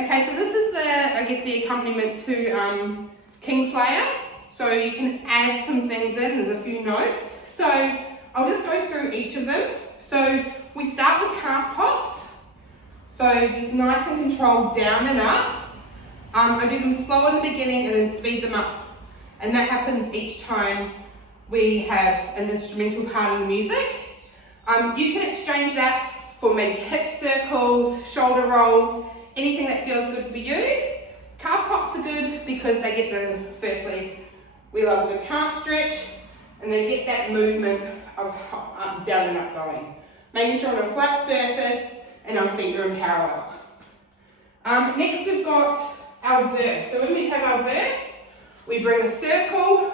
Okay, so this is the accompaniment to Kingslayer. So you can add some things in, there's a few notes. So I'll just go through each of them. So we start with calf pops. So just nice and controlled down and up. I do them slow in the beginning and then speed them up. And that happens each time we have an instrumental part in the music. You can exchange that for maybe hip circles, shoulder rolls, anything that feels good for you. Calf pops are good because they get firstly, we love a good calf stretch, and they get that movement of down and up going. Making sure on a flat surface and our feet are in parallel. Next we've got our verse. So when we have our verse, we bring a circle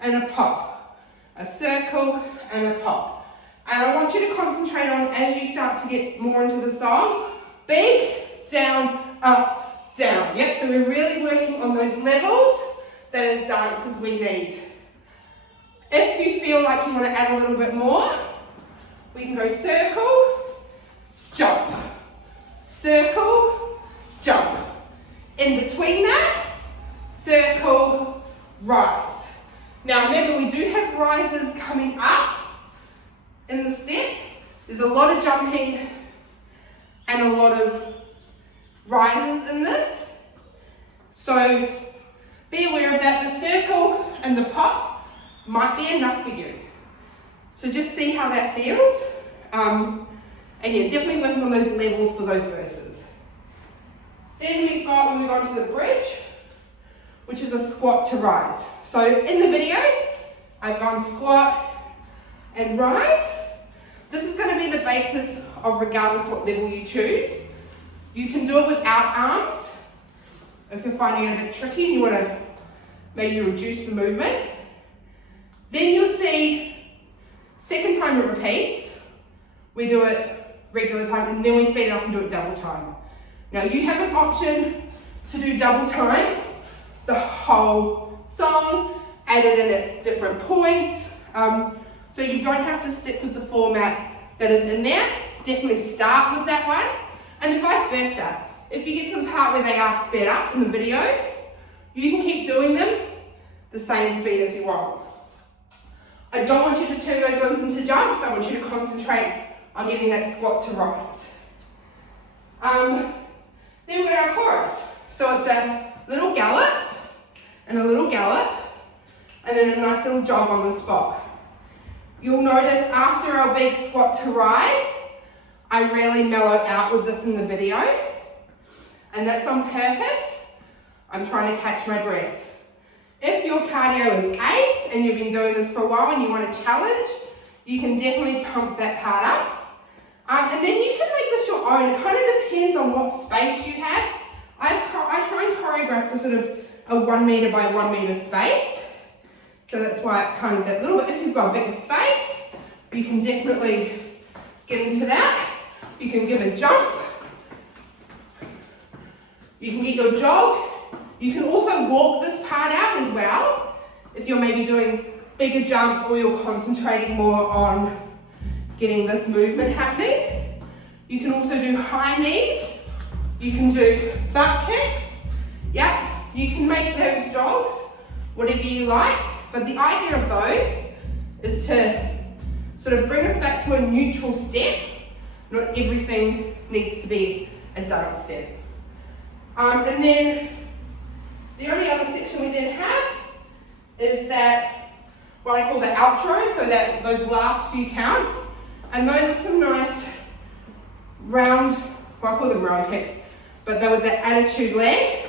and a pop. A circle and a pop. And I want you to concentrate on, as you start to get more into the song, big, down, up, down. Yep, so we're really working on those levels that as dancers we need. If you feel like you want to add a little bit more, we can go circle, jump, circle, jump. In between that, circle, rise. Now remember, we do have rises coming up in the step. There's a lot of jumping and a lot of rises in this. So be aware of that. The circle and the pop might be enough for you. So just see how that feels. And yeah, definitely working on those levels for those verses. Then we've got, when we go into the bridge, which is a squat to rise. So in the video, I've gone squat and rise. This is going to be the basis of regardless what level you choose. You can do it without arms. If you're finding it a bit tricky and you want to maybe reduce the movement. Then you'll see, second time it repeats, we do it regular time and then we speed it up and do it double time. Now you have an option to do double time, the whole song, added in at different points. So you don't have to stick with the format that is in there. Definitely start with that one, and vice versa. If you get to the part where they are sped up in the video, you can keep doing them the same speed if you want. I don't want you to turn those ones into jumps. I want you to concentrate on getting that squat to rise. Then we've got our chorus. So it's a little gallop, and a little gallop, and then a nice little jog on the spot. You'll notice after our big squat to rise, I really mellow out with this in the video, and that's on purpose. I'm trying to catch my breath. If your cardio is ace and you've been doing this for a while and you want to challenge, you can definitely pump that part up. And then you can make this your own. It kind of depends on what space you have. I try and choreograph for sort of a 1 meter by 1 meter space. So that's why it's kind of that little bit. If you've got a bigger space, you can definitely get into that. You can give a jump. You can get your jog. You can also walk this part out as well. If you're maybe doing bigger jumps or you're concentrating more on getting this movement happening. You can also do high knees. You can do butt kicks. Yep, you can make those jogs, whatever you like. But the idea of those is to sort of bring us back to a neutral step. Not everything needs to be a dance step. And then the only other section we then have is that, what I call the outro, so that those last few counts. And those are some nice round, well I call them round kicks, but they're with the attitude leg.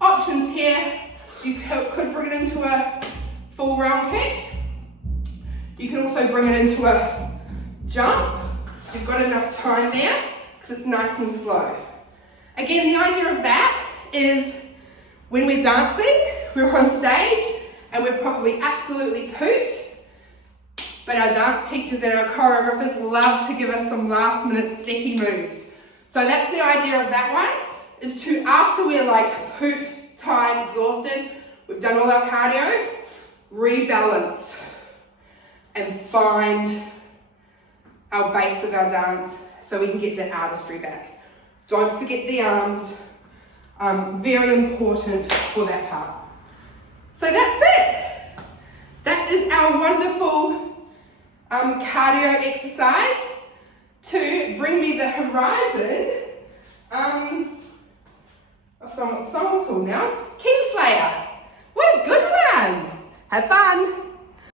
Options here, you could bring it into a full round kick. You can also bring it into a jump. You've got enough time there because it's nice and slow. Again, the idea of that is when we're dancing, we're on stage and we're probably absolutely pooped, but our dance teachers and our choreographers love to give us some last minute sticky moves. So that's the idea of that one, is to, after we're like pooped, tired, exhausted, we've done all our cardio, rebalance and find our base of our dance so we can get that artistry back. Don't forget the arms, Very important for that part. So that's it. That is our wonderful cardio exercise to bring me the horizon. I've forgotten what the song's called now. Kingslayer. What a good one. Have fun.